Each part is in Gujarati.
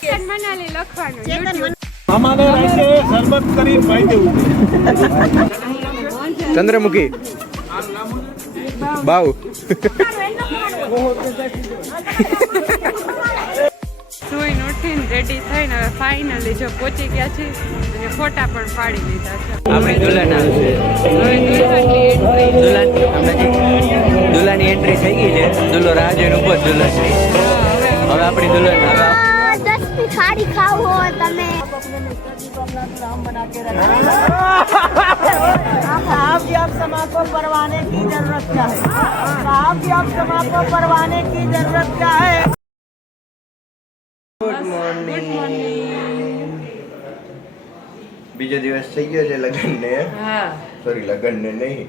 મનાલી લખવાનું અમારે રાતે શરબત કરી ભાઈ દેવું ચંદ્રમુખી બાવ સુઈને ઉઠીને રેડી થઈને હવે ફાઇનલી જો પહોંચી ગયા છે અને ફોટા પણ પાડી લીધા છે. આપણી દુલ્હન આવશે. હવે દુલ્હાની એન્ટ્રી થઈ ગઈ છે. દુલ્હો રાહ જોઈને ઉભો જ દુલ્હનની. હવે આપણી દુલ્હન खाड़ी खाओ हो तमे साहब जी आप समा को परवाने की जरूरत क्या है? साहब जी आप समा को परवाने की जरूरत क्या है? Good morning. બીજો દિવસ થઈ ગયો છે લગ્નને. હા સોરી લગ્નને નહીં,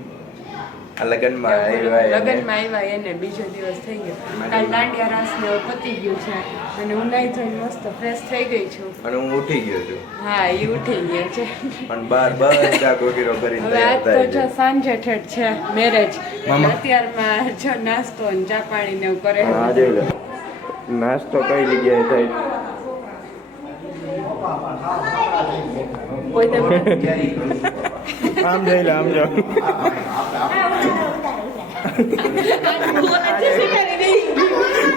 આ લગ્નમાં આવ્યા એને બીજો દિવસ થઈ ગયો. કાલ દાંડિયા રાસ ને પતી ગયું છે અને હું નાઈ ધોઈને મસ્ત ફ્રેશ થઈ ગઈ છું અને હું ઉઠી ગયો છું. હા એ ઉઠી ગયો છે. પણ બાર બધા ગોગીરો કરીને હવે આજ તો જો તૈયાર સાંજે ઠેઠ છે મેરેજ. મામા. અત્યારમાં જો નાસ્તો ને ચા પાણી ને એવું કરે. હા જોઈ લો નાસ્તો કઈ જગ્યાએ થાય. કોઈ તો આમ જોઈ લો આમ જો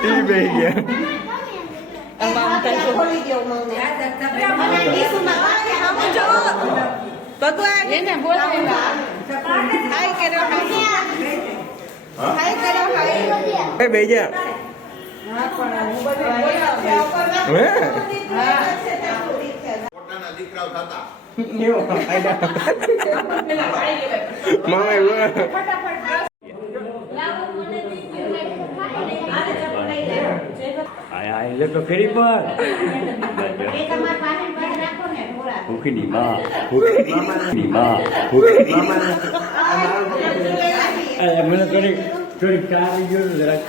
ટી બેહી ગયા. એને બોલાવેલા એ બેહી જા. હે? મામા એટલે તો ફેરી પર ભૂખની માં મને થોડીક ચા આવી ગયો જરાક.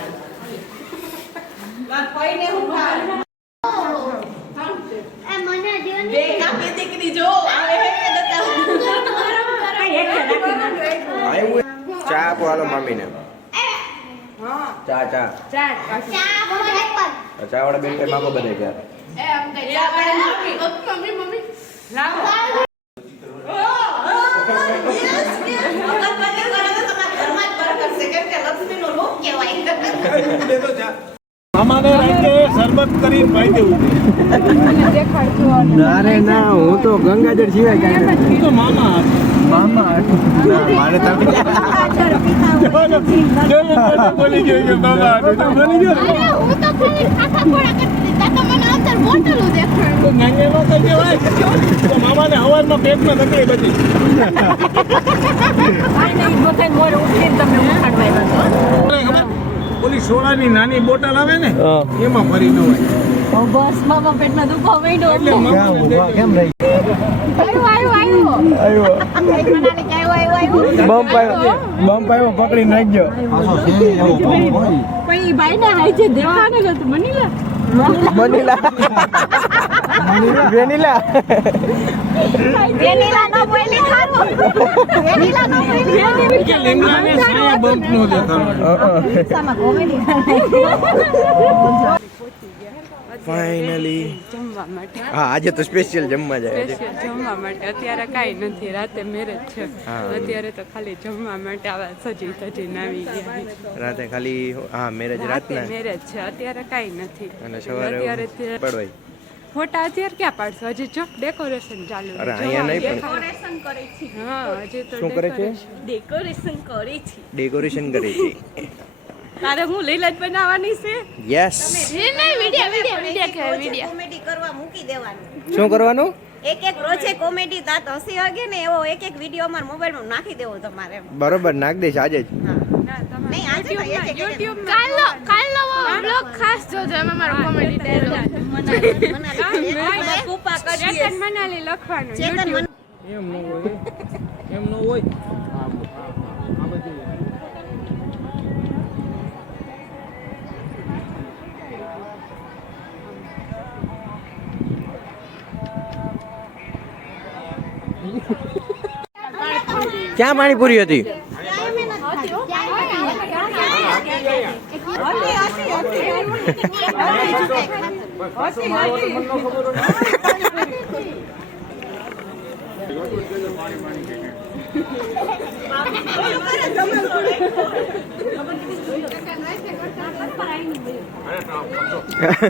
ચા આપો હાલો મમ્મીને. ચા ચા ચા વાળા બેન કઈ માગો બધે ગયા. અમારે રાતે શરબત કરી ભાઈ દેવું અરે ના હું તો ગંગાજળ સિવાય કાંઈ નથી. તો મામા મામા મારે તમે બોલી ગયો મામા બોલી ગયો હું તો ખાલી ખાખા ખોડા કરતી તા તો મને અંદર બોટલો દેખાડ તો નાંગેલો તો કહેવાય તો મામાને હવારમાં પેટમાં તકલીફ હતી. ઓલી સોડાની નાની બોટલ આવે ને એમાં ભરી ન હોય. બસ મામા પેટમાં દુખાવો માંડ્યો. એટલે મામાને કેમ રહી આવ્યો મનાલી કે આવ્યો બમ્પ આવ્યો પકડી નાખજો. પણ ઈ ભાઈ ને હાઈ છે દેવાને નતું મનીલા વેનીલા વેનીલા નો બોલી ખાવો વેનીલા નો બોલી કે લીમડાને સાયા બમ્પ નો દેખાડો. સામા કોમેડી ફાઇનલી જમવા માટે હા આજે તો સ્પેશિયલ જમવા જાય છે. સ્પેશિયલ જમવા માટે. અત્યારે કાંઈ નથી, રાતે મેરેજ છે. હા. અત્યારે તો ખાલી જમવા માટે આવા સજી ધજીને આવી ગયા. રાતે ખાલી હા મેરેજ રાતના મેરેજ છે, અત્યારે કાંઈ નથી. અને સવારે અત્યારે પડવાય. ફોટા અત્યારે ક્યાં પાડશો? હજી જો ડેકોરેશન ચાલુ છે. અરે અહીંયા નહીં પણ ડેકોરેશન કરે છે હા હજી તો શું કરે છે? ડેકોરેશન કરે છે ડેકોરેશન કરે છે. તારે હું લીલા જ બનાવવાની છે યસ. કોમેડી કરવા મૂકી દેવાનું શું કરવાનું? એક રોજે કોમેડી દાંત હસી વાગે ને એવો એક વિડિયો અમાર મોબાઈલમાં નાખી દેવો તમારે બરોબર નાખ દઈશ આજે જ. નહીં આજે YouTube કાલનો બ્લોગ ખાસ જોજો એમાં મારો કોમેડી ડાયલોગ કૂપા કરીએ મનાલી લખવાનું ચેતન એમ ન હોય એમ ન હોય. ક્યાં પાણીપુરી હતી?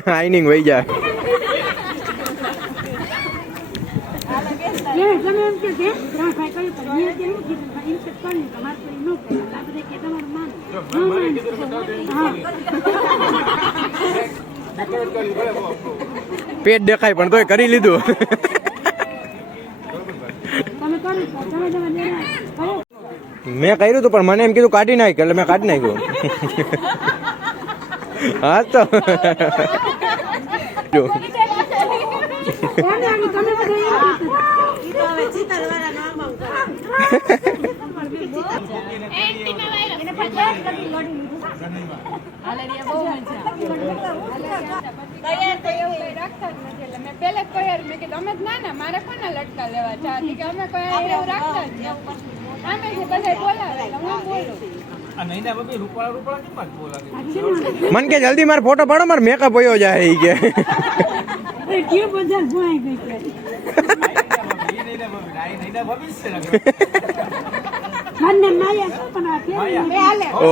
આઈનિંગ વહી જાય. પેટ દેખાય પણ તોય કરી લીધું. મેં કર્યું હતું પણ મને એમ કીધું કાઢી નાખ એટલે મેં કાઢી નાખ્યું. હા તો મારે કોના લટકા લેવા ચાહતી કે અમે કોઈ એવું રાખતા જ નથી. અમે જે બધા બોલાવે એટલે હું બોલું. મન કે જલ્દી મારો ફોટો પાડો, મારો મેકઅપ હોયો જાય. ઈ કે ઓ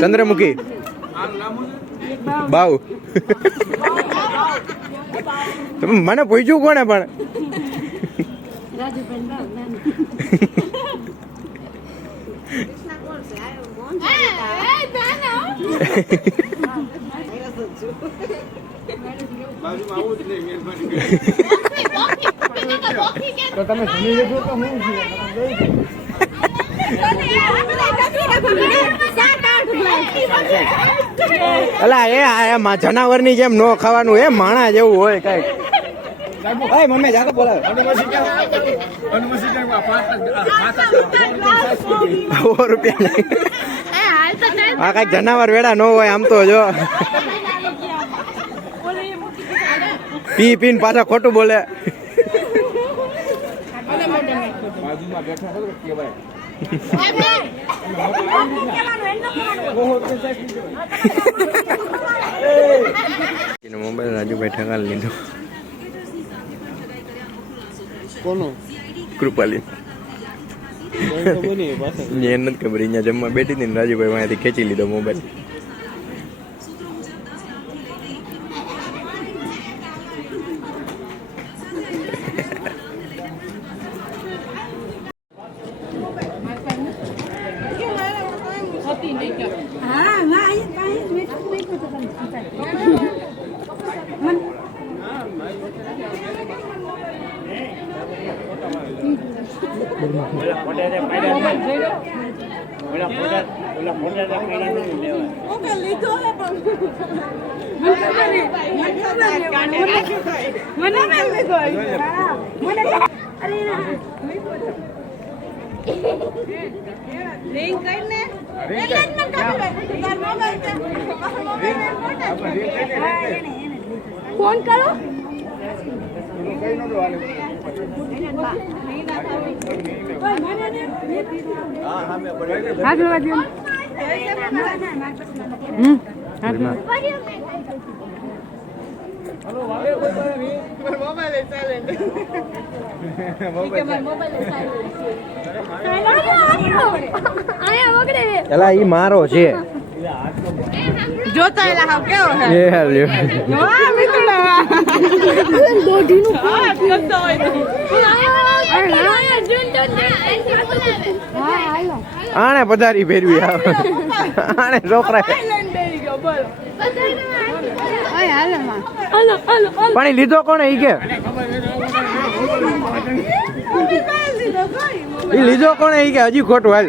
ચંદ્રમુખી બાવ. મને પૂછ્યું કોને પણ તો તમે જમી લીધું તો હું અલા એ જનાવર ની જેમ નો ખાવાનું, એ માણા જેવું હોય કઈક. મમ્મી જાતો બોલાવે 100 રૂપિયા. આ કઈક જનાવર વેડા નો હોય આમ તો. જો પી પીને પાછા ખોટું બોલે. મોબાઈલ રાજુભાઈ ઠગાલ લીધો. કોનો? કૃપાલી. એને નથી ખબર, અહીંયા જમવા બેઠી હતી ને રાજુભાઈ વાંથી ખેંચી લીધો મોબાઈલ. ફોન કરો. એલા ઈ મારો છે. જોતા એલા હાવ કેવો હે. એ હાલ્યો. વાહ મિતુડા. દોઢીનું પાટ કરતો હોય તો. આને પધારી ફેરવી આવે. આને છોકરા પાણી લીધો કોને? ઈ કે ઈ લીધો કોને? ઈ કે હજી ખોટું હાલ.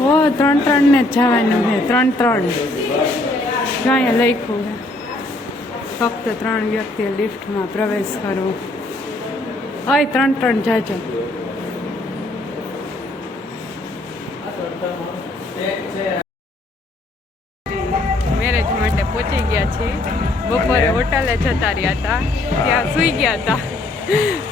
હો 3-3 ને જવાનું છે. 3-3 કાંઈ લખ્યું છે. ફક્ત 3 વ્યક્તિએ લિફ્ટમાં પ્રવેશ કરવો. ઓય 3-3 જાજો. મેરેજ માટે પહોંચી ગયા છીએ. બપોરે હોટલે જતા રહ્યા હતા, ત્યાં સૂઈ ગયા હતા.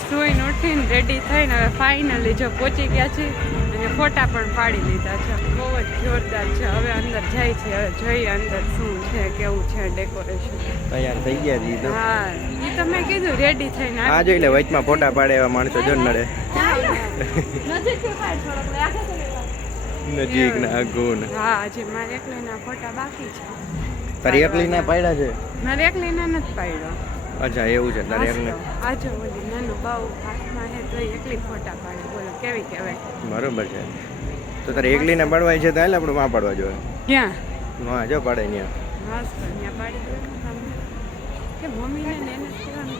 સૂઈને ઉઠીને રેડી થઈને હવે ફાઇનલી જો પહોંચી ગયા છીએ અને ફોટા પણ પાડી લીધા છે. બહુ જ જોરદાર છે. હવે અંદર જાય છે, હવે જોઈએ અંદર શું છે, કેવું છે ડેકોરેશન. તૈયાર થઈ ગયા જી તો. હા, એ તો મેં કીધું રેડી થઈને આ જોઈ લે, વચમાં ફોટા પાડે એવા માણસો જો નડે. નજીક ના ગુણ. હા, હજી મારે એકલીના ફોટા બાકી છે. તારી એકલી ના પાડ્યા છે? મારે એકલીના નથી પાડ્યો. અચ્છા એવું છે તારે એકલી. આજે ઓલી નાનું બાવ હાથમાં હે તો એકલી ફોટા પાડે. બોલો કેવી કહેવાય. બરોબર છે. તો તારે એકલી ને પાડવાય છે તો હાલ આપણે માં પાડવા જોઈએ. ક્યાં? હા જો પાડે ત્યાં. હા, ત્યાં પાડી દઉં કે મમ્મીને ને એને કહેવાનું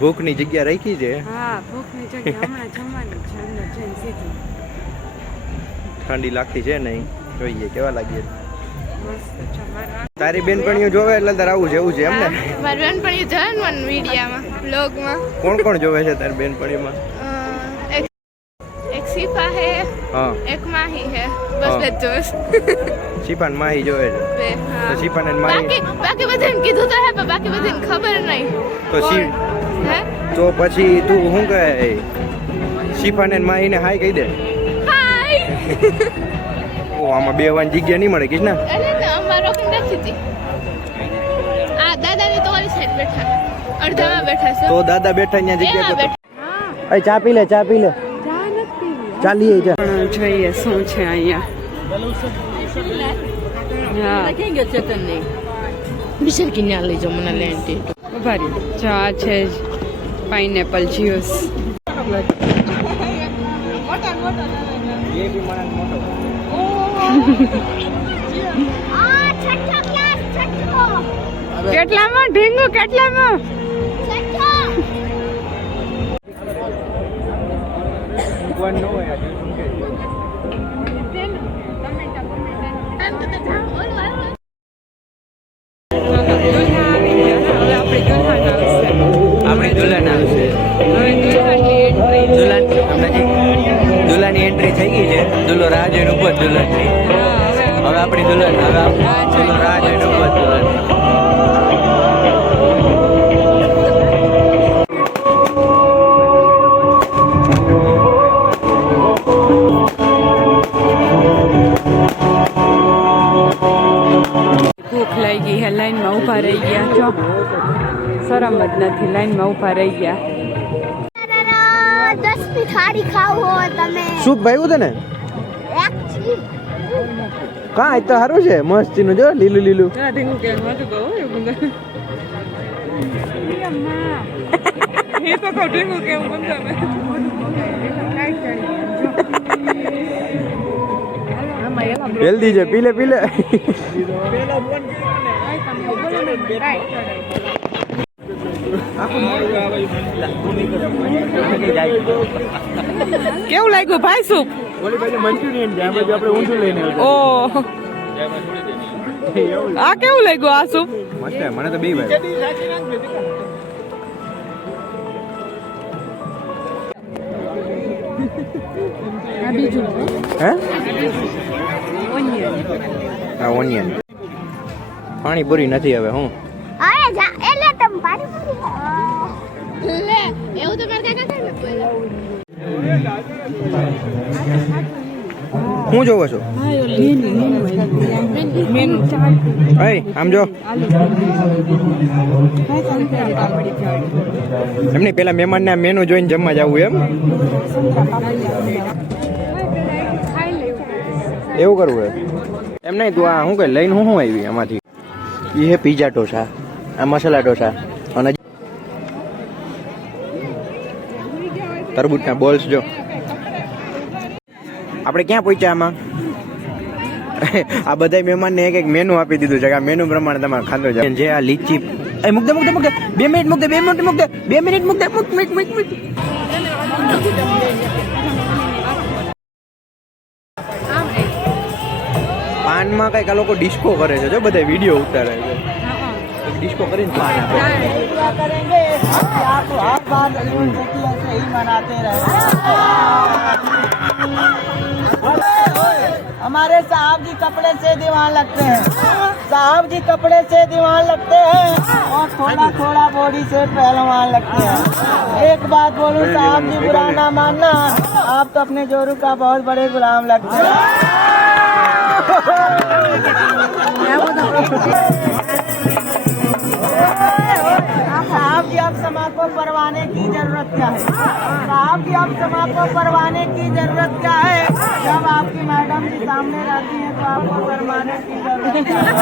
ભૂખની જગ્યા રાખી છે. હા, ભૂખની જગ્યા હમણાં જમવાની છે અંદર જઈને સીધું. ઠંડી લાગતી છે નહીં, જોઈએ કેવા લાગીએ. મસ્ત છે. તારી બેનપણીઓ જોવે એટલે તારે આવું છે એવું છે એમ ને? મારી બેનપણી જન્મન મીડિયામાં બ્લોગમાં કોણ કોણ જોવે છે તારી બેનપણીમાં? એક શિફા હે, હા, એક માહી હે, બસ બે જ જોઈશ. શિફાન માહી જોવે છે. બે, હા. તો શિફાન અને માહી બાકી બધાને કીધું તો હે પણ બાકી બધાને ખબર નહીં. તો હે તો પછી તું શું કહે, શિફાન અને માહી ને હાય કહી દે. હાય. ઓ આમાં બેવાની જગ્યા નહીં મળે કિશના. એટલે ને અમારો રોકન રાખી હતી. આ દાદાની તો ઓલી સાઈડ બેઠા, અડધામાં બેઠા છે. તો દાદા બેઠા અહીંયા જગ્યા એમાં તો. બેઠા. એ ચા પી લે, ચા પી લે. ચાલીએ જા. પણ જોઈએ શું છે અહીંયા. હા, બિચાર કિન્યા લઈ જાઓ મને લેન્ટી. ઉભા રહ્યો. ચા છે પાઇનેપલ જ્યુસ. કેટલામાં ઢીંગુ કેટલામાં? આપણી દુલ્હન આવશે. દુલ્હાની એન્ટ્રી થઈ ગઈ છે. દુલ્હો રાહ જોઈને ઉભો જ દુલ્હનની. હવે આપણી દુલ્હન, હવે દુલ્હો રાહ જોઈને ઉભો જ દુલ્હન. ભૂખ લાગી હે, લાઈનમાં ઊભા રહી ગયા છો. શરમ જ નથી, લાઈનમાં ઊભા રહી ગયા. 10 ની થાળી ખાવ હો તમે. સૂપ ભાવ્યું છે ને? કા એ તો સારું છે, મસ્તી નું જો લીલું લીલું. હેલ્ધી છે, પીલે પીલે. કેવું લાગ્યું ભાઈ સૂપ? ઓલી બાજુ મંચુરિયન છે, આ બાજુ આપણે ઊંધું લઈને આવ્યા. ઓહ, આ કેવું લાગ્યું આ સૂપ? મસ્ત છે, મને તો બે ભાઈ. હે? હા, ઓનિયન. પાણીપુરી નથી હવે હું. અરે જા એટલે તમ પાણીપુરી લે એવું તો મારે કાકા કરે હું જોવો છો? આમ જો એમની પેલા મહેમાનને આ મેનુ જોઈને જમવા જવું એમ એવું કરવું હે એમ નહીં. તું આ શું કે લઈને હું આવી આમાંથી? એ હે પીઝા ઢોસા, આ મસાલા ઢોસા અને તરબૂચના બોલ્સ. જો આપણે ક્યાં પહોંચ્યા આમાં? આ બધા મહેમાનને એક એક મેનુ આપી દીધું છે કે આ મેનુ પ્રમાણે તમારે ખાધો છે. જે આ લીચી એ મૂક દે 2 મિનિટ મૂક દે 2 મિનિટ મૂક દે 2 મિનિટ મૂક દે મૂક. પાનમાં કઈક આ લોકો ડિસ્કો કરે છે, જો બધા વિડીયો ઉતારે છે. ડિસ્કો કરીને પાન આપે. दुआ करेंगे कि आप हर बार खुशियों से ही मनाते रहे. हमारे साहब जी कपड़े से दीवान लगते हैं, साहब जी कपड़े से दीवान लगते हैं और थोड़ा थोड़ा बॉडी से पहलवान लगते हैं। एक बात बोलूं साहब जी, बुरा ना मानना, आप तो अपने जोरू का बहुत बड़े गुलाम लगते हैं। साहब जी अब समा को परवाने की जरूरत क्या है? साहब जी अब समा को परवाने की जरूरत क्या है? जब आपकी मैडम जी सामने रहती हैं तो आपको शर्माने की जरूरत क्या है?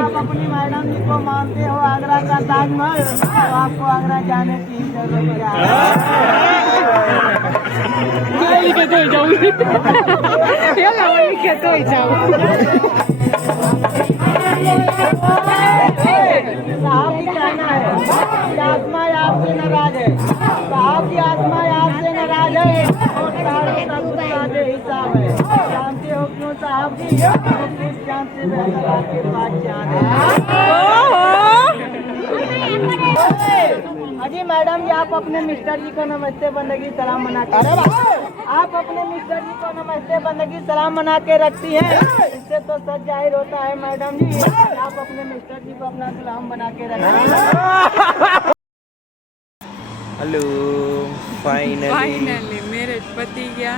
आप अपनी मैडम जी को मानते हो आगरा का ताजमहल, तो आपको आगरा जाने की जरूरत क्या साहब की कहना है कि आत्मा आपसे नाराज है, साहब की आत्मा आपसे नाराज है और सारे का गुस्सा बेहिसाब है। जानते हो क्यों साहब जी? किस जान से बेहतर आपके पास जान है। अजी मैडम जी, आप अपने मिस्टर जी को नमस्ते बंदगी सलाम मना के, आप अपने मिस्टर जी को नमस्ते बंदगी सलाम मना के रखती हैं, इससे तो सच जाहिर होता है मैडम जी आप अपने मिस्टर जी को अपना गुलाम बना के रखती हैं। हेलो, फाइनली ફાઇનલી મેરેજ પતી ગયા